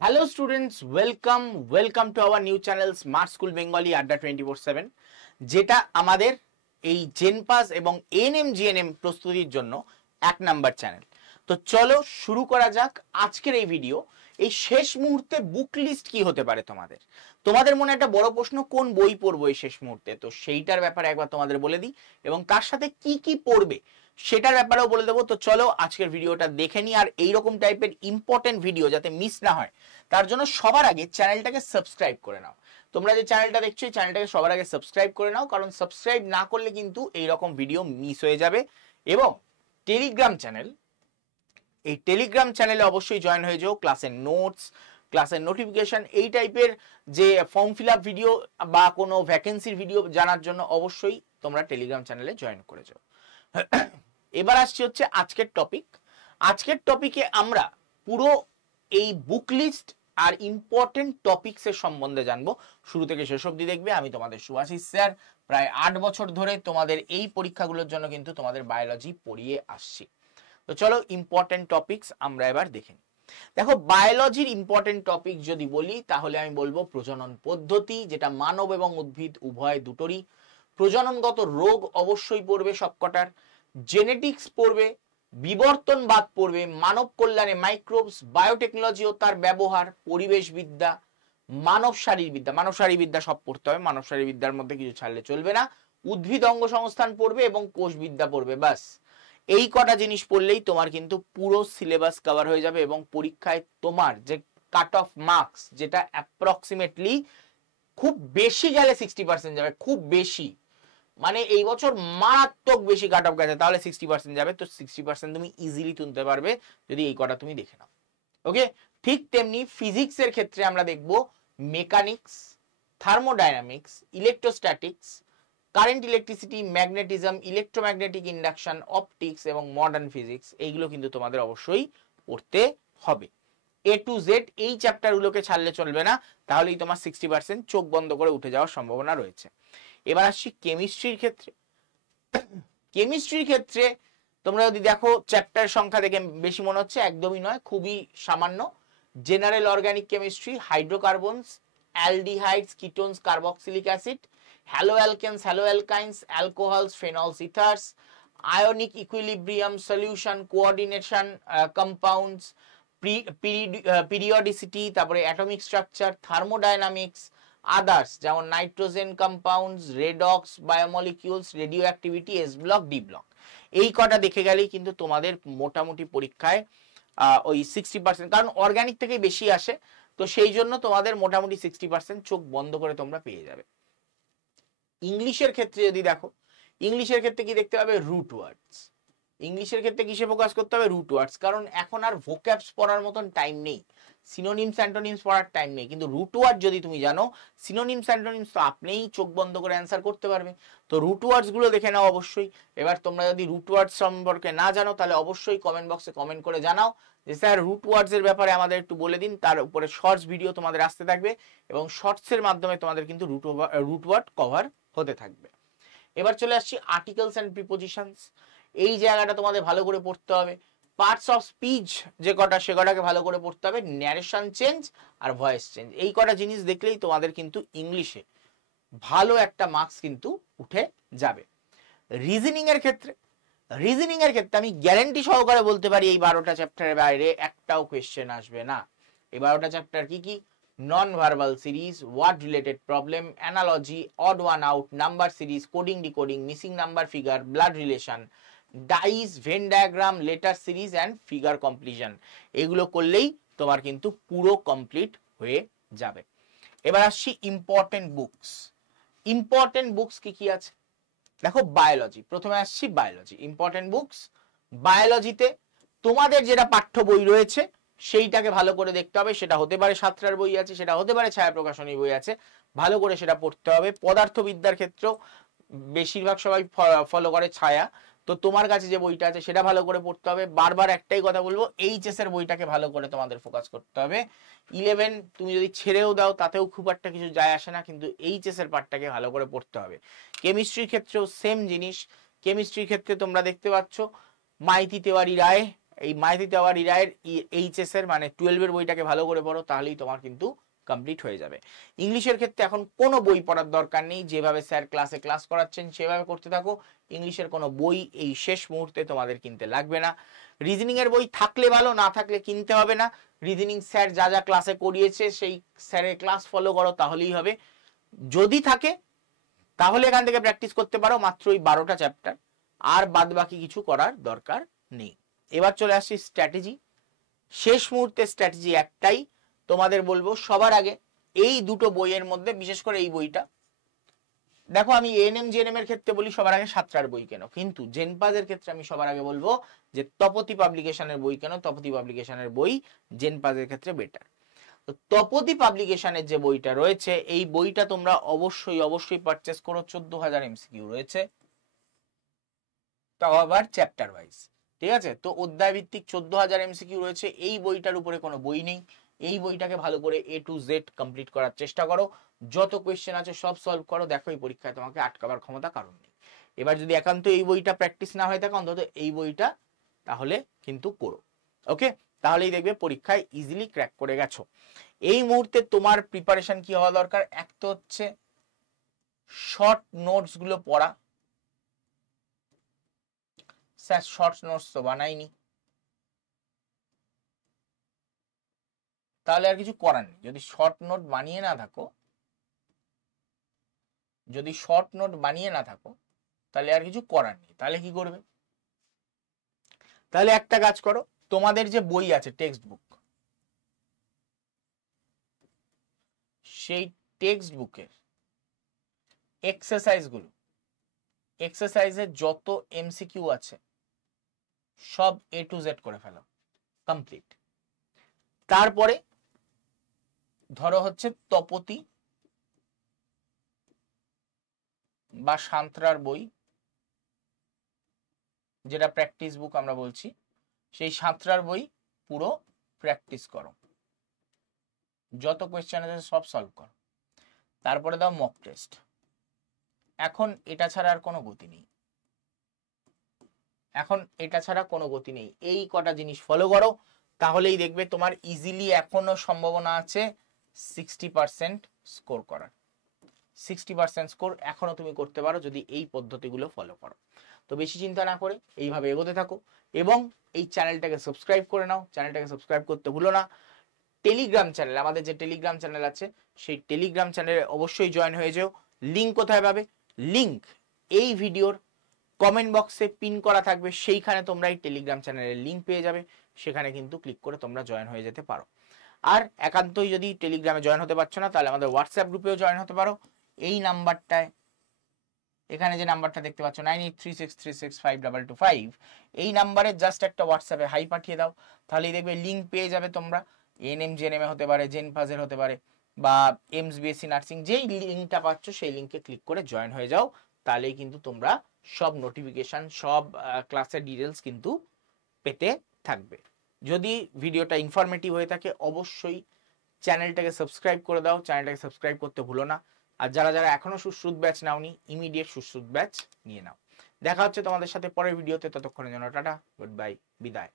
Hello students, welcome to our new channel smart school Bengali আড্ডা 24/7, যেটা আমাদের এই জেনপাস এবং এনএম প্রস্তুতির জন্য 1 নাম্বার চ্যানেল। তো চলো শুরু করা যাক আজকের এই ভিডিও। এই শেষ মুহূর্তে বুক লিস্ট কি হতে পারে তোমাদের মনে একটা বড় প্রশ্ন, কোন বই পড়বো এই শেষ মুহূর্তে? তো সেইটার ব্যাপারে একবার তোমাদের বলে দিই এবং তার সাথে কি কি পড়বে সেটার ব্যাপারেও বলে দেবো। তো চলো আজকের ভিডিওটা দেখে নিই। আর এইরকম টাইপের ইম্পর্টেন্ট ভিডিও যাতে মিস না হয় তার জন্য সবার আগে চ্যানেলটাকে সাবস্ক্রাইব করে নাও। তোমরা যে চ্যানেলটা দেখছো এই চ্যানেলটাকে সবার আগে সাবস্ক্রাইব করে নাও, কারণ সাবস্ক্রাইব না করলে কিন্তু এইরকম ভিডিও মিস হয়ে যাবে। এবং টেলিগ্রাম চ্যানেল, এই টেলিগ্রাম চ্যানেলে অবশ্যই জয়েন হয়ে যাও। ক্লাসের নোটস, ক্লাসের নোটিফিকেশন, এই টাইপের যে ফর্ম ফিল আপ ভিডিও বা কোনো ভ্যাকেন্সির ভিডিও জানার জন্য অবশ্যই তোমরা টেলিগ্রাম চ্যানেলে জয়েন করে যাও। এবার আসছি হচ্ছে আজকের টপিক। আজকের টপিকে আমরা পুরো এই বুক লিস্ট আর ইম্পর্টেন্ট টপিকস এর সম্বন্ধে জানবো। শুরু থেকে শেষ অবধি দেখবে। আমি তোমাদের সুভাষিস স্যার, প্রায় 8 বছর ধরে তোমাদের এই পরীক্ষাগুলোর জন্য কিন্তু তোমাদের বায়োলজি পড়িয়ে আসছি। তো চলো ইম্পর্টেন্ট টপিকস আমরা এবার দেখে নিই। দেখো, বায়োলজির ইম্পর্টেন্ট টপিক যদি বলি তাহলে আমি বলবো প্রজনন পদ্ধতি, যেটা মানব এবং উদ্ভিদ উভয় দুটোরই। প্রজননগত রোগ অবশ্যই পড়বে সবকটার। জেনেটিক্স পড়বে, বিবর্তনবাদ পড়বে, মানব কল্যাণে মাইক্রোবস, বায়োটেকনোলজি ও তার ব্যবহার, পরিবেশবিদ্যা, মানব শারীরবিদ্যা সব পড়তে হবে। মানব শারীরবিদ্যার মধ্যে কিছু ছাড়লে চলবে না। উদ্ভিদ অঙ্গ সংস্থান পড়বে এবং কোষবিদ্যা পড়বে। বাস এই কটা জিনিস পড়লেই তোমার কিন্তু পুরো সিলেবাস কভার হয়ে যাবে এবং পরীক্ষায় তোমার যে কাট অফ মার্কস, যেটা অ্যাপ্রক্সিমেটলি খুব বেশি গেলে 60% যাবে। খুব বেশি মানে এই বছর মারাত্মক বেশি কাট অফ গেছে, তাহলে 60% যাবে। তো 60% তুমি ইজিলি তুলতে পারবে যদি এই কটা তুমি দেখে নাও। ওকে, ঠিক তেমনি ফিজিক্স এর ক্ষেত্রে আমরা দেখব mechanics, thermodynamics, electrostatics, current electricity, magnetism, electromagnetic induction, optics এবং মডার্ন ফিজিক্স। এইগুলো কিন্তু তোমাদের অবশ্যই পড়তে হবে। এ টু জেড এই চ্যাপ্টারগুলোকে ছাড়লে চলবে না, তাহলেই তোমার 60% চোখ বন্ধ করে উঠে যাওয়ার সম্ভাবনা রয়েছে। এবার আসছি কেমিস্ট্রির ক্ষেত্রে। কেমিস্ট্রির ক্ষেত্রে তোমরা যদি দেখো চ্যাপ্টার সংখ্যা দেখে বেশি মনে হচ্ছে, একদমই নয়, খুবই সামান্য। General organic chemistry, hydrocarbons, aldehydes, ketones, carboxylic acid, haloalkanes, haloalkynes, alcohols, phenols, ethers, ionic equilibrium, solution, coordination, compounds, periodicity, তারপরে অ্যাটমিক স্ট্রাকচার, থার্মোডাইনামিক্স, আদার্স যেমন nitrogen compounds, redox, biomolecules, radioactivity, S block, D block. এই কটা দেখে গেলেই কিন্তু তোমাদের মোটামুটি পরীক্ষায় ওই 60%, কারণ অর্গানিক থেকে বেশি আসে, তো সেই জন্য তোমাদের মোটামুটি 60% চোখ বন্ধ করে তোমরা পেয়ে যাবে। ইংলিশের ক্ষেত্রে যদি দেখো, ইংলিশের ক্ষেত্রে কি দেখতে পাবে? Root words. ইংলিশের ক্ষেত্রে কিসে ফোকাস করতে হবে? রুট ওয়ার্ডস, কারণ এখন আর ভোক্যাবস পড়ার মতন টাইম নেই, সিনোনিমস অ্যান্টোনিমস পড়ার টাইম নেই। কিন্তু রুট ওয়ার্ড যদি তুমি জানো, সিনোনিমস অ্যান্টোনিমস তো আপনিই চোখ বন্ধ করে অ্যান্সার করতে পারবে। তো রুট ওয়ার্ডস গুলো দেখে নাও অবশ্যই। এবার তোমরা যদি রুট ওয়ার্ডস সম্পর্কে না জানো তাহলে অবশ্যই কমেন্ট বক্সে কমেন্ট করে জানাও যে স্যার রুট ওয়ার্ডস এর ব্যাপারে আমাদের একটু বলে দিন। তার উপরে শর্টস ভিডিও তোমাদের আসতে থাকবে এবং শর্টস এর মাধ্যমে তোমাদের কিন্তু রুট ওয়ার্ড কভার হতে থাকবে। এবার চলে আসছি আর্টিকেলস এন্ড প্রিপোজিশনস। এই জায়গাটা তোমাদের ভালো করে পড়তে হবে। পার্টস অফ স্পিচ যে কটা, সে কটাকে ভালো করে পড়তে হবে। ন্যারেশন চেঞ্জ আর ভয়েস চেঞ্জ, এই কটা জিনিস দেখলেই তোমাদের কিন্তু ইংলিশে ভালো একটা মার্কস কিন্তু উঠে যাবে। রিজনিং এর ক্ষেত্রে, আমি গ্যারান্টি সহকারে বলতে পারি এই 12টা চ্যাপ্টারের বাইরে একটাও কোয়েশ্চেন আসবে না। এই 12টা চ্যাপ্টার কি কি? Non verbal series, word related problem, analogy, odd one out, number series, coding decoding, missing number figure, blood relation, dice, Venn diagram, letter series and figure completion. এগুলো করলেই তোমার কিন্তু পুরো কমপ্লিট হয়ে যাবে। এবার আসছি ইম্পর্টেন্ট বুকস। ইম্পর্টেন্ট বুকস কি কি আছে দেখো। বায়োলজি, প্রথমে আসছি বায়োলজি ইম্পর্টেন্ট বুকস। বায়োলজিতে তোমাদের যেটা পাঠ্য বই রয়েছে সেইটাকে ভালো করে দেখতে হবে। সেটা হতে পারে সাতটার বই আছে, সেটা হতে পারে ছায়া প্রকাশনী বই আছে, ভালো করে সেটা পড়তে হবে। পদার্থবিদ্যার ক্ষেত্রেও বেশিরভাগ সবাই ফলো করে ছায়া, তো তোমার কাছে যে বইটা আছে সেটা ভালো করে পড়তে হবে। বারবার একটাই কথা বলবো, এইচএস এর বইটাকে ভালো করে তোমাদের ফোকাস করতে হবে। 11 তুমি যদি ছেড়েও দাও তাতেও খুব একটা কিছু যায় আসে না, কিন্তু এইচএস এর পার্টটাকে ভালো করে পড়তে হবে। কেমিস্ট্রির ক্ষেত্রেও সেম জিনিস। কেমিস্ট্রির ক্ষেত্রে তোমরা দেখতে পাচ্ছ মাইতি তিওয়ারি রায়, এই মাইতি তেওয়ার ইরায়ের এইচএস এর মানে 12 এর বইটাকে ভালো করে পড়ো, তাহলেই তোমার কিন্তু কমপ্লিট হয়ে যাবে। ইংলিশের ক্ষেত্রে এখন কোনো বই পড়ার দরকার নেই, যেভাবে স্যার ক্লাসে ক্লাস করাচ্ছেন সেভাবে করতে থাকো। ইংলিশের কোনো বই এই শেষ মুহূর্তে তোমাদের কিনতে লাগবে না। রিজনিং এর বই থাকলে ভালো, না থাকলে কিনতে হবে না। রিজনিং স্যার যা যা ক্লাসে করিয়েছে সেই স্যারের ক্লাস ফলো করো, তাহলেই হবে। যদি থাকে তাহলে এখান থেকে প্র্যাকটিস করতে পারো, মাত্র ওই 12টা চ্যাপ্টার, আর বাদ বাকি কিছু করার দরকার নেই। এবার চলে আসছি স্ট্র্যাটেজি। শেষ মুহূর্তে স্ট্র্যাটেজি একটাই তোমাদের বলবো, সবার আগে এই দুটো বইয়ের মধ্যে, বিশেষ করে এই বইটা দেখো, আমি এএনএম জিএনএম এর ক্ষেত্রে বলি সবার আগে সাতটার বই কেন, কিন্তু জেনপাজের ক্ষেত্রে আমি সবার আগে বলবো যে তপতি পাবলিকেশনের বই কেন। তপতি পাবলিকেশনের বই জেনপাজের ক্ষেত্রে বেটার। তো তপতি পাবলিকেশনের যে বইটা রয়েছে, এই বইটা তোমরা অবশ্যই অবশ্যই পারচেস করো। 14,000 এমসিকিউ রয়েছে, তাও আবার চ্যাপ্টার ওয়াইজ, ঠিক আছে? তো অধ্যায় ভিত্তিক 14,000 এমসিকিউ রয়েছে। এই বইটার উপরে কোনো বই নেই। এই বইটাকে ভালো করে A to Z কমপ্লিট করার চেষ্টা করো, যত কোয়েশ্চেন আছে সব সলভ করো। দেখো এই পরীক্ষায় তোমাকে আটকাবার ক্ষমতা কারণ নেই। এবার যদি একান্ত এই বইটা প্র্যাকটিস না হয়ে থাকে, অন্তত এই বইটা তাহলে কিন্তু করো। ওকে, তাহলেই দেখবে পরীক্ষায় ইজিলি ক্র্যাক করে গেছো। এই মুহূর্তে তোমার প্রিপারেশন কি হওয়া দরকার? এক তো হচ্ছে শর্ট নোটস গুলো পড়া। স্যার শর্ট নোটস তো বানাইনি, তাহলে আর কিছু করার নেই। যদি শর্ট নোট বানিয়ে না থাকো, তাহলে আর কিছু করার নেই। তাহলে কি করবে? তাহলে একটা কাজ করো, তোমাদের যে বই আছে টেক্সট বুক, সেই টেক্সট বুকের এক্সারসাইজের যত এমসিকিউ আছে সব A to Z করে ফেলো, কমপ্লিট। তারপরে ধরো হচ্ছে তপতি বা সাঁতরার বই, যেটা প্র্যাকটিস বুক আমরা বলছি, সেই সাঁতরার বই পুরো প্র্যাকটিস করো, যত কোয়েশ্চেন আছে সব সলভ করো। তারপরে দাও মক টেস্ট। এখন এটা ছাড়া আর কোনো গতি নেই, এই কটা জিনিস ফলো করো, তাহলেই দেখবে তোমার ইজিলি এখনো সম্ভাবনা আছে 60% স্কোর করার। 60% স্কোর এখনো তুমি করতে পারো যদি এই পদ্ধতিগুলো ফলো করো। তো বেশি চিন্তা না করে এইভাবে এগোতে থাকো, এবং এই চ্যানেলটাকে সাবস্ক্রাইব করে নাও। চ্যানেলটাকে সাবস্ক্রাইব করতে ভুলো না। টেলিগ্রাম চ্যানেল, আমাদের যে টেলিগ্রাম চ্যানেল আছে, সেই টেলিগ্রাম চ্যানেলে অবশ্যই জয়েন হয়ে যাও। লিঙ্ক কোথায় পাবে? লিঙ্ক এই ভিডিওর কমেন্ট বক্সে পিন করা থাকবে, সেইখানে তোমরা এই টেলিগ্রাম চ্যানেলের লিঙ্ক পেয়ে যাবে। সেখানে কিন্তু ক্লিক করে তোমরা জয়েন হয়ে যেতে পারো। আর একান্তই যদি টেলিগ্রামে জয়েন হতে পারছো না, তাহলে আমাদের হোয়াটসঅ্যাপ গ্রুপেও জয়েন হতে পারো। এই নাম্বারটায়, এখানে যে নাম্বারটা দেখতে পাচ্ছ 9836365225, এই নাম্বারে জাস্ট একটা হোয়াটসঅ্যাপে হাই পাঠিয়ে দাও, তাহলেই দেখবে লিঙ্ক পেয়ে যাবে তোমরা। এএনএম জিএনএম হতে পারে, জেনপাজের হতে পারে, বা এমস বিএসসি নার্সিং, যেই লিঙ্কটা পাচ্ছ সেই লিঙ্কে ক্লিক করে জয়েন হয়ে যাও। তাহলেই কিন্তু তোমরা সব নোটিফিকেশন, সব ক্লাসের ডিটেলস কিন্তু পেতে থাকবে। যদি ভিডিওটা ইনফরমেটিভ হয়ে থাকে, অবশ্যই চ্যানেলটাকে সাবস্ক্রাইব করে দাও। চ্যানেলটাকে সাবস্ক্রাইব করতে ভুলো না। আর যারা যারা এখনো সুশ্রুত ব্যাচ নাওনি, ইমিডিয়েট সুশ্রুত ব্যাচ নিয়ে নাও। দেখা হচ্ছে তোমাদের সাথে পরের ভিডিওতে। ততক্ষণের জন্য টাটা, গুড বাই, বিদায়।